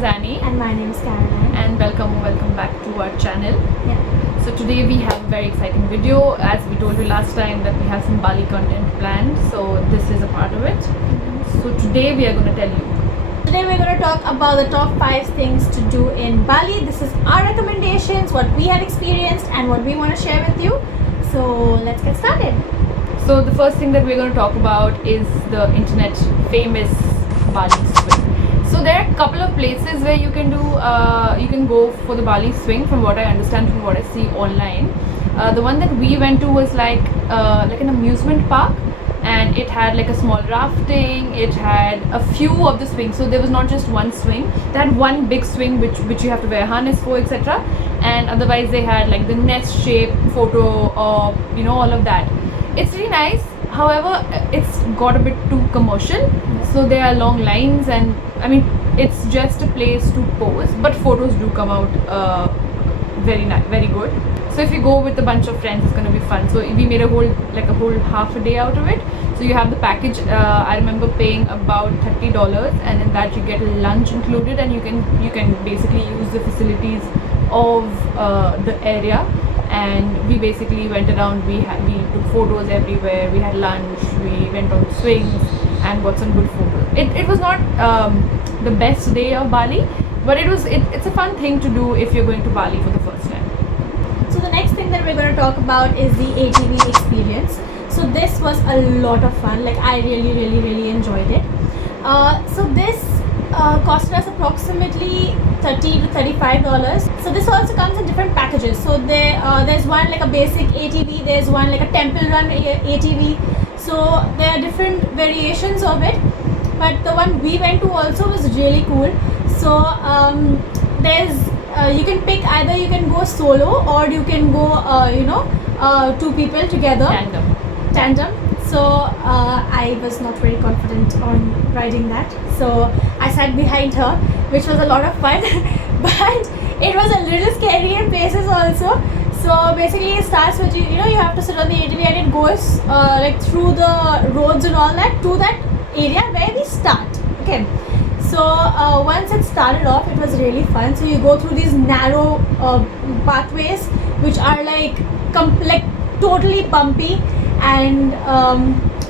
is Annie. And my name is Caroline. And welcome back to our channel. Yeah. So today we have a very exciting video. As we told you last time that we have some Bali content planned. So this is a part of it. So today we are going to tell you. Today we're going to talk about the top 5 things to do in Bali. This is our recommendations, what we have experienced and what we want to share with you. So let's get started. So the first thing that we're going to talk about is the internet famous Bali swing. So there are a couple of places where you can go for the Bali swing, from what I understand, from what I see online. The one that we went to was like an amusement park, and it had like a small rafting. It had a few of the swings, so there was not just one swing. They had one big swing which you have to wear a harness for, etc. And otherwise they had like the nest shape photo, or all of that. It's really nice. However, it's got a bit too commercial, so there are long lines, and I mean it's just a place to pose, but photos do come out very nice, very good. So if you go with a bunch of friends, it's gonna be fun. So we made a whole half a day out of it. So you have the package. I remember paying about $30, and in that you get lunch included, and you can basically use the facilities of the area. And we basically went around. We took photos everywhere. We had lunch. We went on swings and got some good photos. It was not the best day of Bali, but it's a fun thing to do if you're going to Bali for the first time. So the next thing that we're going to talk about is the ATV experience. So this was a lot of fun. Like I really enjoyed it. So this costed us approximately $30 to $35. So this also comes in different packages. So there's one like a basic ATV, there's one like a temple run ATV. So there are different variations of it, but the one we went to also was really cool. So there's you can pick, either you can go solo or you can go 2 people together, tandem. So I was not very confident on riding that, so I sat behind her, which was a lot of fun but it was a little scary in places also. So basically it starts with you have to sit on the ATV, and it goes like through the roads and all that to that area where we start. Okay, so once it started off, it was really fun. So you go through these narrow pathways which are like totally bumpy, and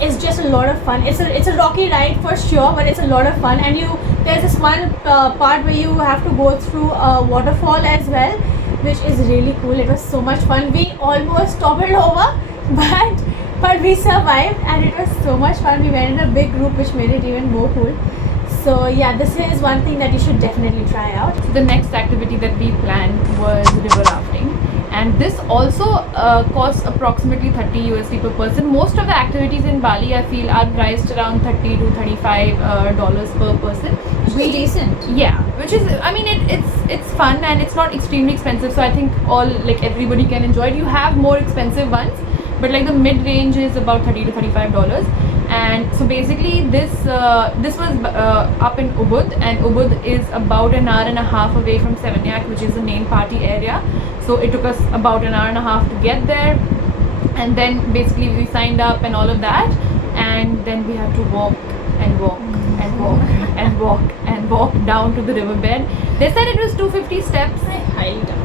it's just a lot of fun. It's a rocky ride for sure, but it's a lot of fun. And there's this one part where you have to go through a waterfall as well, which is really cool. It was so much fun. We almost toppled over, but we survived, and it was so much fun. We went in a big group, which made it even more cool. So yeah, this is one thing that you should definitely try out. The next activity that we planned was river rafting, and this also costs approximately $30 per person. Most of the activities in Bali, I feel, are priced around $30 to $35 per person. Which is decent. Yeah, which is, I mean, it's fun, and it's not extremely expensive. So I think everybody can enjoy it. You have more expensive ones, but like the mid range is about $30 to $35. And so basically this was up in Ubud, and Ubud is about an hour and a half away from Seminyak, which is the main party area. So it took us about an hour and a half to get there, and then basically we signed up and all of that, and then we had to walk down to the riverbed. They said it was 250 steps.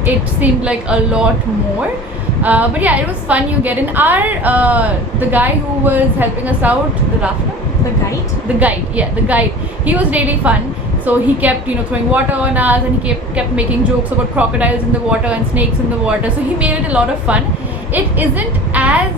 It seemed like a lot more. But yeah, it was fun. You get in. The guy who was helping us out, the guide, he was really fun. So he kept throwing water on us, and he kept making jokes about crocodiles in the water and snakes in the water. So he made it a lot of fun. It isn't as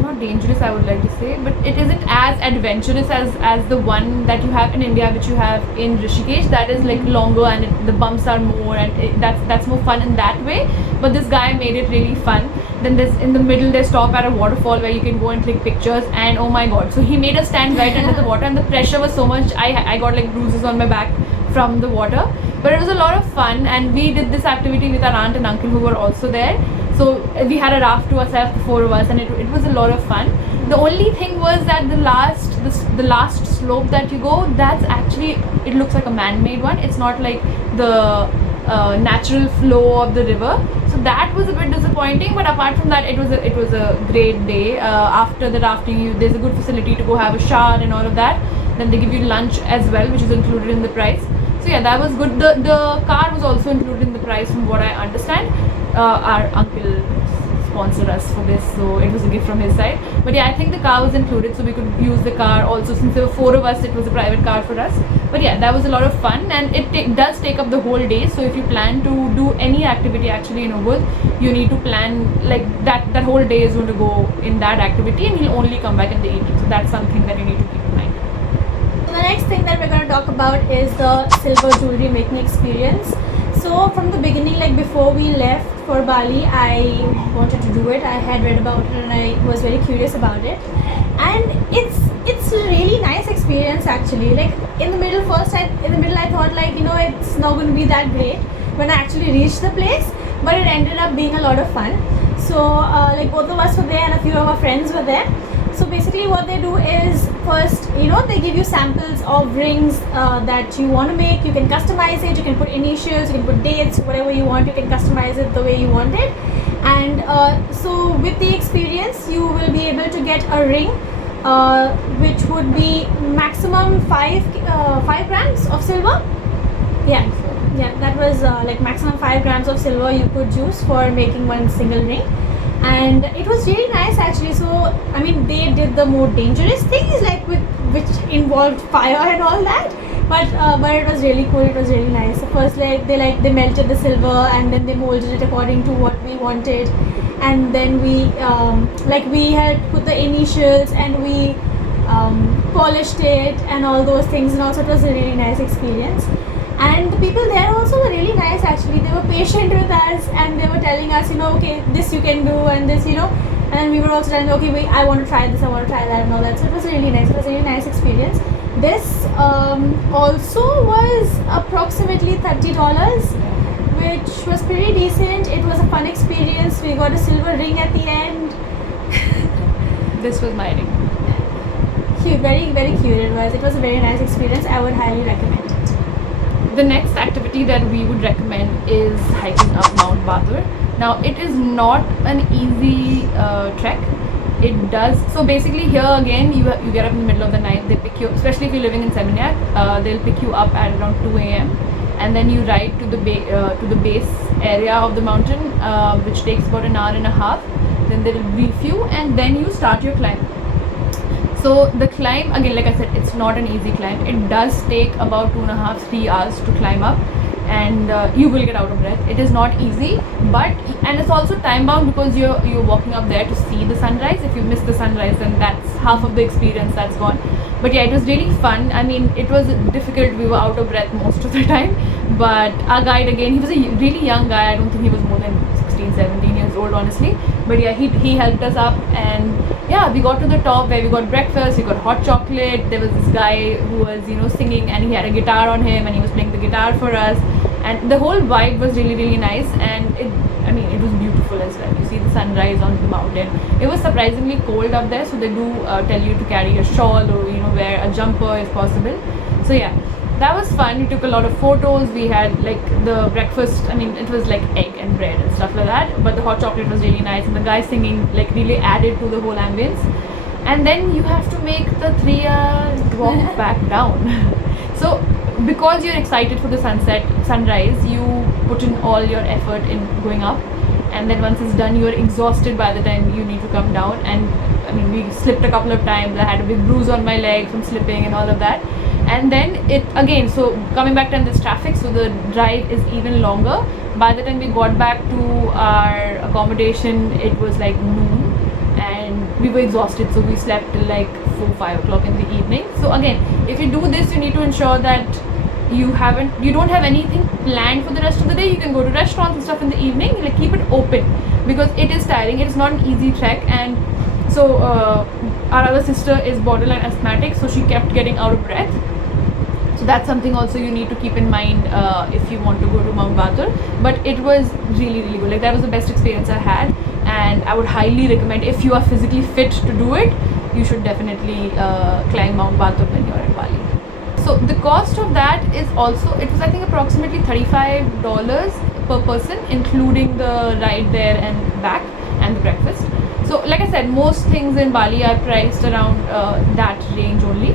not dangerous, I would like to say, but it isn't as adventurous as the one that you have in India, which you have in Rishikesh. That is like longer, and the bumps are more, and that's more fun in that way. But this guy made it really fun. Then there's in the middle, they stop at a waterfall where you can go and click pictures, and oh my god, so he made us stand right under the water, and the pressure was so much, I got like bruises on my back from the water. But it was a lot of fun, and we did this activity with our aunt and uncle who were also there. So we had a raft to ourselves, the 4 of us, and it was a lot of fun. The only thing was that the last slope that you go, that's actually, it looks like a man-made one. It's not like the natural flow of the river. So that was a bit disappointing, but apart from that, it was a great day. After the rafting, there's a good facility to go have a shower and all of that. Then they give you lunch as well, which is included in the price. So yeah, that was good. The car was also included in the price from what I understand. Our uncle sponsored us for this, so it was a gift from his side. But yeah, I think the car was included, so we could use the car also. Since there were 4 of us, it was a private car for us. But yeah, that was a lot of fun, and it does take up the whole day. So if you plan to do any activity actually in Ubud, you need to plan like that whole day is going to go in that activity, and you'll only come back in the evening. So that's something that you need to keep in mind. The next thing that we're going to talk about is the silver jewelry making experience. So from the beginning, like before we left for Bali, I wanted to do it. I had read about it and I was very curious about it. And it's a really nice experience actually. Like in the middle I thought like, you know, it's not going to be that great when I actually reached the place, but it ended up being a lot of fun. So like both of us were there and a few of our friends were there. So basically what they do is first, you know, they give you samples of rings that you want to make. You can customize it, you can put initials, you can put dates, whatever you want, you can customize it the way you want it. And so with the experience, you will be able to get a ring which would be maximum 5 grams of silver. Yeah, that was like maximum 5 grams of silver you could use for making one single ring. And it was really nice actually. So I mean, they did the more dangerous things like which involved fire and all that, but it was really cool. It was really nice. So first they melted the silver and then they molded it according to what we wanted, and then we had put the initials and we polished it and all those things, and also it was a really nice experience. And the people there also were really nice actually. They were patient with us and they were telling us, you know, okay, this you can do and this, you know, and we were also telling, okay, wait, I want to try this, I want to try that and all that. So it was really nice. It was a really nice experience. This also was approximately $30, which was pretty decent. It was a fun experience. We got a silver ring at the end. This was my ring. Cute, very, very cute it was. It was a very nice experience. I would highly recommend it. The next activity that we would recommend is hiking up Mount Batur. Now it is not an easy trek. It does, so basically here again you get up in the middle of the night. They pick you, especially if you're living in Seminyak, they'll pick you up at around 2 a.m. and then you ride to the base area of the mountain, which takes about an hour and a half. Then they'll brief you and then you start your climb. So the climb, again, like I said, it's not an easy climb. It does take about 2.5-3 hours to climb up, and you will get out of breath. It is not easy, and it's also time bound because you're walking up there to see the sunrise. If you miss the sunrise, then that's half of the experience that's gone. But yeah, it was really fun. I mean, it was difficult. We were out of breath most of the time, but our guide, again, he was a really young guy. I don't think he was more than 16-17 years old, honestly. But yeah, he helped us up, and yeah, we got to the top where we got breakfast, we got hot chocolate. There was this guy who was, you know, singing, and he had a guitar on him and he was playing the guitar for us, and the whole vibe was really, really nice. And it was beautiful as well. You see the sunrise on the mountain. It was surprisingly cold up there, so they do tell you to carry a shawl or, you know, wear a jumper if possible. So yeah, that was fun. We took a lot of photos. We had like the breakfast, I mean, it was like egg and bread and stuff like that, but the hot chocolate was really nice, and the guy singing like really added to the whole ambience. And then you have to make the 3-hour walk back down. So because you're excited for the sunrise, you put in all your effort in going up, and then once it's done, you're exhausted by the time you need to come down. And I mean, we slipped a couple of times. I had a big bruise on my leg from slipping and all of that. And then it again, so coming back to this traffic, so the drive is even longer. By the time we got back to our accommodation, it was like noon and we were exhausted, so we slept till like 4-5 o'clock in the evening. So again, if you do this, you need to ensure that you don't have anything planned for the rest of the day. You can go to restaurants and stuff in the evening, like keep it open, because it is tiring. It is not an easy trek. And so our other sister is borderline asthmatic, so she kept getting out of breath. So that's something also you need to keep in mind if you want to go to Mount Batur. But it was really, really good. Like, that was the best experience I had, and I would highly recommend, if you are physically fit to do it, you should definitely climb Mount Batur when you're in Bali. So the cost of that is also, it was I think approximately $35 per person, including the ride there and back and the breakfast. So like I said, most things in Bali are priced around that range only.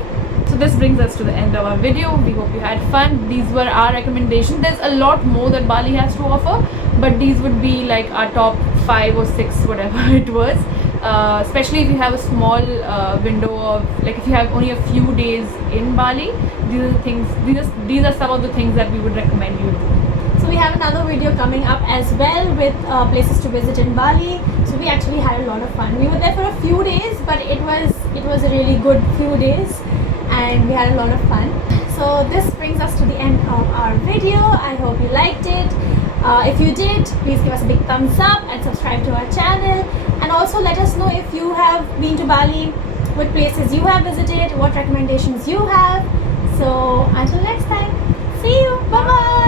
So this brings us to the end of our video. We hope you had fun. These were our recommendations. There's a lot more that Bali has to offer, but these would be like our top 5 or 6, whatever it was. Especially if you have a small window of, like, if you have only a few days in Bali, these are the things. These are some of the things that we would recommend you do. So we have another video coming up as well with places to visit in Bali. So we actually had a lot of fun. We were there for a few days, but it was a really good few days, and we had a lot of fun. So this brings us to the end of our video. I hope you liked it. If you did, please give us a big thumbs up and subscribe to our channel. And also let us know if you have been to Bali, what places you have visited, what recommendations you have. So until next time, see you. Bye bye.